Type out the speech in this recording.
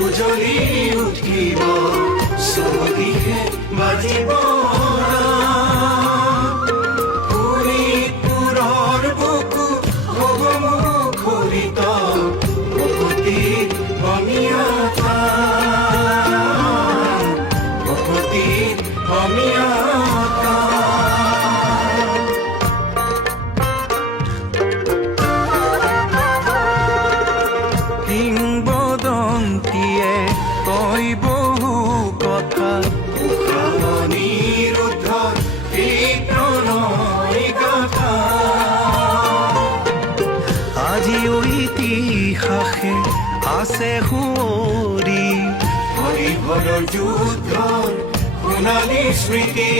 উজলি উঠিব চৌদিশে বাজিব পুৰীপুৰৰ বুকু হ'ব মুখৰিত ভকতিৰ অমিয়তা ভকতিৰ অমিয়তা কিংবদন্তীয়ে কয় বহু কথা নিৰুদ্ধৰ এই প্ৰণয় গাথা আজিও ইতিহাসে আছে সুঁৱৰি হৰিহৰৰ যুদ্ধৰ সোণালী স্মৃতি